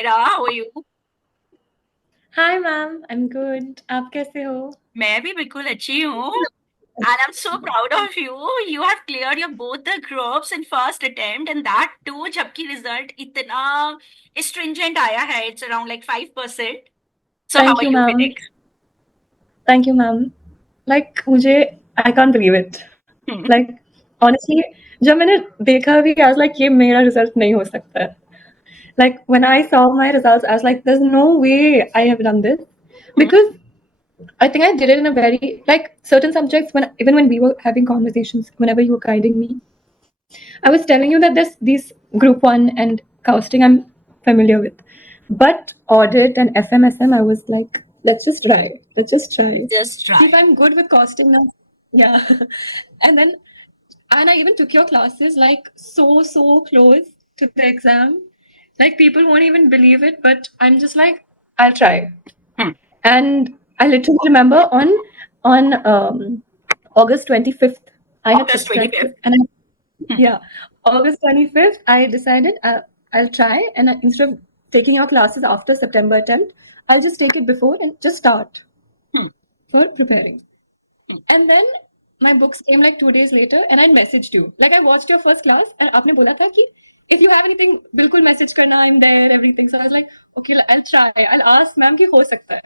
Myra, how are you? Hi ma'am, I am good. आप कैसे हो? मैं भी बिल्कुल अच्छी हूँ। And I'm so proud of you. You have cleared your both the groups in first attempt, and that too जबकि result इतना stringent आया है. It's around like 5%. So how thank are you you ma'am. feeling? Thank you ma'am. मुझे I can't believe it. Hmm. Like honestly जब मैंने देखा भी, आई was like ये मेरा रिजल्ट नहीं हो सकता है। Like when I saw my results I was like there is no way I have done this, Hmm. Because I think I did it in a very, like, certain subjects, when even when we were having conversations, whenever you were guiding me, I was telling you that this these group one and costing I'm familiar with. But audit and FMSM, I was like, let's just try. Let's just try. Just See try. if I'm good with costing now. Yeah. and then and I even took your classes like so close to the exam. Like people won't even believe it, but I'm just like, I'll try. Hmm. And I literally remember on August 25th, I had August subscribed 25th. to, and I, Hmm. yeah, August 25th, I decided I'll try, and instead of taking your classes after September attempt, I'll just take it before and just start Hmm. for preparing. Hmm. And then my books came like 2 days later, and I messaged you. Like I watched your first class, and आपने बोला था कि if you have anything, बिल्कुल message करना, I'm there, everything. So I was like, okay, I'll try. I'll ask ma'am कि हो सकता है.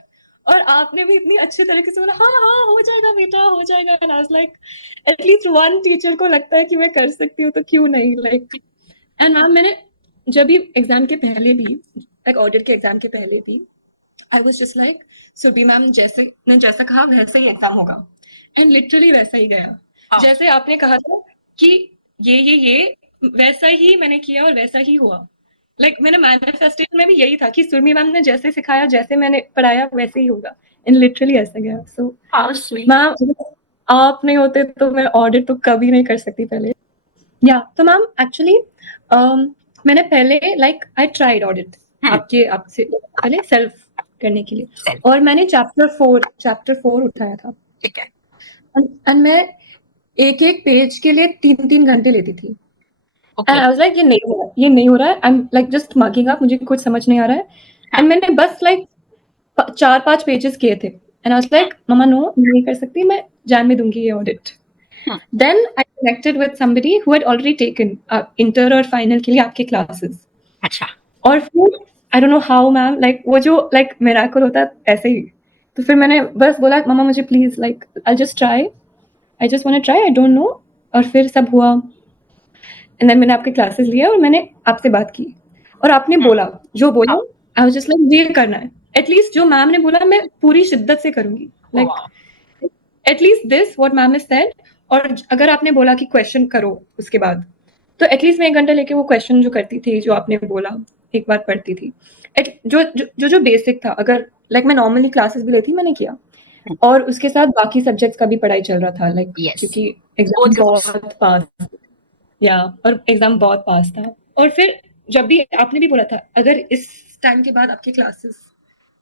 और आपने भी इतनी अच्छे तरीके से बोला, हाँ हाँ हो जाएगा बेटा, हो जाएगा. And I was like, at least one teacher को लगता है कि मैं कर सकती हूँ, तो क्यों नहीं, like. एंड मैम मैंने जब भी एग्जाम के पहले भी, लाइक ऑडिट के एग्जाम के पहले भी, आई वॉज जस्ट लाइक सुबी मैम जैसे ने जैसा कहा वैसे ही एग्जाम होगा, एंड लिटरली वैसा ही गया. Oh. जैसे आपने कहा था कि ये वैसा ही मैंने किया और वैसा ही हुआ. मैंने मैनिफेस्टेशन में भी यही था कि सुरभि मैम ने जैसे सिखाया, जैसे मैंने पढ़ाया, वैसे ही होगा. एंड लिटरली ऐसा गया. सो How sweet. मैम, आप नहीं होते तो मैं ऑडिट तो कभी नहीं कर सकती पहले. या तो मैम एक्चुअली मैंने पहले आई ट्राइड ऑडिट Hmm. आपके आपसे पहले सेल्फ करने के लिए, Self. और मैंने चैप्टर 4 उठाया था. ठीक है. एंड मैं एक एक पेज के लिए 3-3 घंटे लेती थी. And Okay. I was like ये नहीं हो रहा है, I am like just mugging up, मुझे कुछ समझ नहीं आ रहा है. हाँ. एंड मैंने बस 4-5 पेजेस किए थे, and I was Hmm. Like मम्मा नो, नहीं कर सकती मैं, जान में दूंगी ये audit. Hmm. Then I connected with somebody who had already taken inter और फाइनल के लिए आपके क्लासेस. अच्छा. और फिर आई डोंट नो हाउ मैम, वो जो मिराकल होता है ऐसे ही. तो फिर मैंने बस बोला मम्मा मुझे please, I just try, I just want to try, I don't know. और फिर सब हुआ, एंड देन मैंने आपके क्लासेस लिए और मैंने आपसे बात की, और आपने Hmm. बोला जो बोला, हाँ. आई वाज जस्ट लाइक ये करना है. एटलीस्ट जो मैम ने बोला मैं पूरी शिद्दत से करूंगी. Like Wow. At least this what ma'am is said. और अगर आपने बोला कि क्वेश्चन करो उसके बाद, तो एटलीस्ट मैं 1 घंटा लेके वो क्वेश्चन जो करती थी, जो आपने बोला एक बार पढ़ती थी. जो बेसिक था, अगर मैं नॉर्मली क्लासेस भी लेती, मैंने किया. Hmm. और उसके साथ बाकी सब्जेक्ट्स का भी पढ़ाई चल रहा था, Yes. क्योंकि Both एग्जाम groups. बहुत पास, या और एग्जाम बहुत पास था. और फिर जब भी आपने भी बोला था अगर इस टाइम के बाद आपके क्लासेस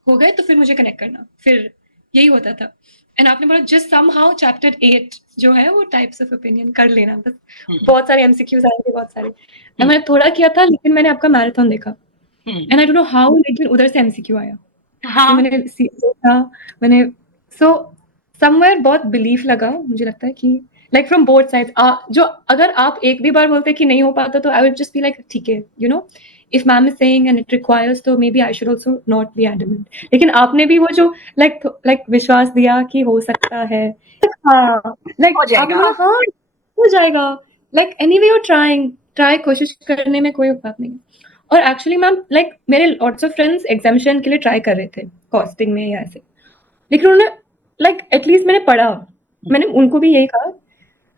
हो गए तो फिर मुझे कनेक्ट करना, फिर यही होता था. एंड आपने बोला जस्ट समहाउ चैप्टर 8 जो है वो टाइप्स ऑफ ओपिनियन कर लेना बस. Hmm. बहुत सारे एमसीक्यूज आएंगे, बहुत सारे. Hmm. मैंने थोड़ा किया था, लेकिन मैंने आपका मैराथन देखा, Hmm. And I don't know how, लेकिन उधर से एमसीक्यू आया. फिर हाँ. मैंने देखा, मैंने, सो समवेयर बहुत बिलीफ लगा, मुझे लगता है कि फ्रॉम बोथ साइड्स, जो अगर आप एक भी बार बोलते कि नहीं हो पाता, तो I would just be like ठीक है, if ma'am is saying and it requires, तो maybe I should also not be adamant. लेकिन आपने भी वो जो विश्वास दिया कि हो सकता है. हाँ, हो आपने जाएगा. बोला हाँ हो जाएगा. एनीवे यू ट्राइंग, ट्राई, कोशिश करने में कोई बात नहीं. और एक्चुअली मैम, मेरे लॉट्स ऑफ फ्रेंड्स एग्जामिशन के लिए ट्राई कर रहे थे, कॉस्टिंग में या ऐसे. लेकिन उन्होंने, एटलीस्ट मैंने पढ़ा, मैंने उनको भी यही कहा,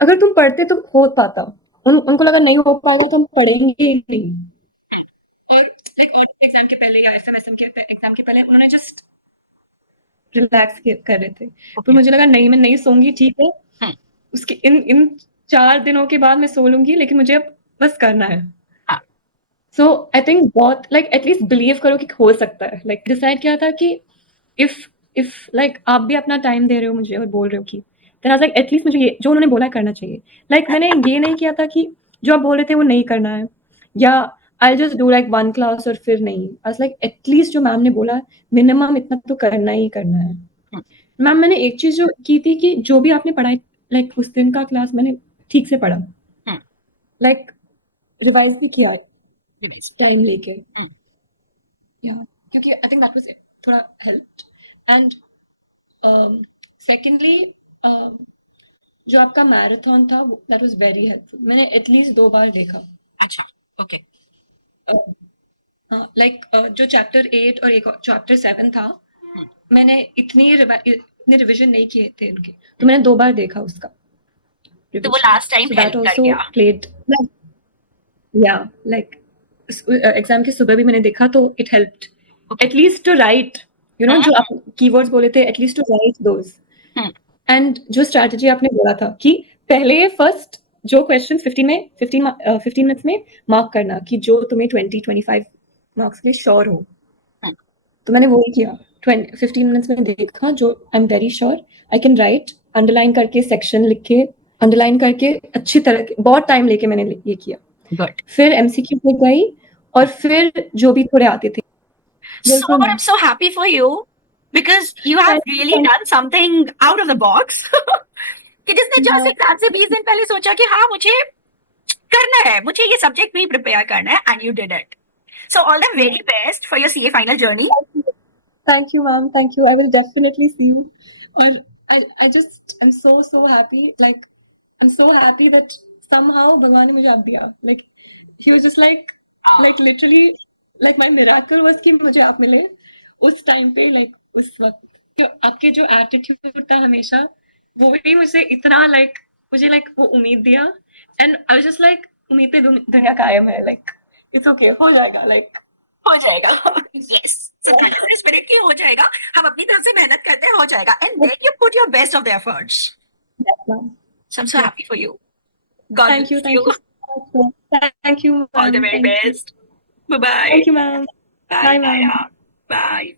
अगर तुम पढ़ते तो हो पाता. उनको लगा नहीं हो पाएगा तो हम पढ़ेंगे ही नहीं. और ऑडिट एग्जाम के पहले या एफएमएसएम के एग्जाम के पहले उन्होंने जस्ट रिलैक्स कर रहे थे. तो Okay. मुझे लगा नहीं, मैं नहीं सोऊंगी, ठीक है, Hmm. उसके इन इन 4 दिनों के बाद मैं सो लूंगी, लेकिन मुझे अब बस करना है. हाँ. सो आई थिंक बहुत एटलीस्ट बिलीव करो कि हो सकता है. डिसाइड किया था कि इफ इफ आप भी अपना टाइम दे रहे हो मुझे और बोल रहे हो कि, देन आई वाज एटलीस्ट मुझे ये जो उन्होंने बोला करना चाहिए. मैंने ये नहीं किया था कि जो आप बोल रहे थे वो नहीं करना है, या I'll just do like one class और फिर नहीं. I was like एटलीस्ट जो मैम ने बोला मिनिमम इतना तो करना ही करना है. हम्म, मैम मैंने एक चीज जो की थी कि जो भी आपने पढ़ाई लाइक उस दिन का क्लास मैंने ठीक से पढ़ा, हम्म, लाइक रिवाइज भी किया nice. टाइम लेके. हम्म, Yeah, क्योंकि I think that was it, थोड़ा हेल्प. एंड सेकेंडली जो आपका मैराथन था दैट वाज वेरी हेल्पफुल. मैंने एटलीस्ट 2 बार देखा. अच्छा, ओके. लाइक जो चैप्टर 8 और एक चैप्टर 7 था, हम्म, मैंने इतने रिवीजन नहीं किए थे उनके, तो मैंने 2 बार देखा उसका तो वो revision. Last time so that help कर आल्सो गया. प्लेड. या लाइक एग्जाम के सुबह भी मैंने देखा तो it helped okay. At least to right, you know, जो आप कीवर्ड्स बोले थे at least to right those. Hmm, and जो स्ट्रैटेजी आपने बोला था कि पहले फर्स्ट जो क्वेश्चन 15 मिनट्स में मार्क करना कि जो तुम्हें 20-25 मार्क्स के लिए श्योर हो, हम्म. तो मैंने वही किया. 15 मिनट्स में देखा जो I am very sure I can write, underline करके सेक्शन लिख के अंडरलाइन करके अच्छी तरह बहुत टाइम लेके मैंने ये किया. गुड. फिर एमसीक्यू पे गई और फिर जो भी थोड़े आते थे. So बिल्कुल I'm ma'am. so happy for you because you have really done something out of the box. कि जिसने जस्ट एग्जाम से 20 दिन पहले सोचा कि हाँ मुझे करना है, मुझे ये सब्जेक्ट भी प्रिपेयर करना है, and you did it. So all the very best for your CA final journey. Thank you, ma'am. Thank you. I will definitely see you. Or I just am so happy. Like I'm so happy that somehow भगवान ने मुझे आप दिया. Like he was just like literally like my miracle was कि मुझे आप मिले उस टाइम पे, like उस वक्त. कि आपके जो एटीट्यूड था हमेशा, वो भी मुझे इतना like मुझे like वो उम्मीद दिया. And I was just like उम्मीद पे दुनिया कायम है. Like it's okay, हो जाएगा. Like हो जाएगा. यस, स्पिरिट की हो जाएगा. हम अपनी तरफ से मेहनत करते हैं, हो जाएगा. And then you put your best of the efforts. yes, ma'am. So I am so happy for you. God Thank you. Bless Thank you. you so much, ma'am. Thank you, all the ma'am. Very Thank you. Best. Bye bye. Thank you, ma'am. Bye Bye, bye. ma'am. Bye.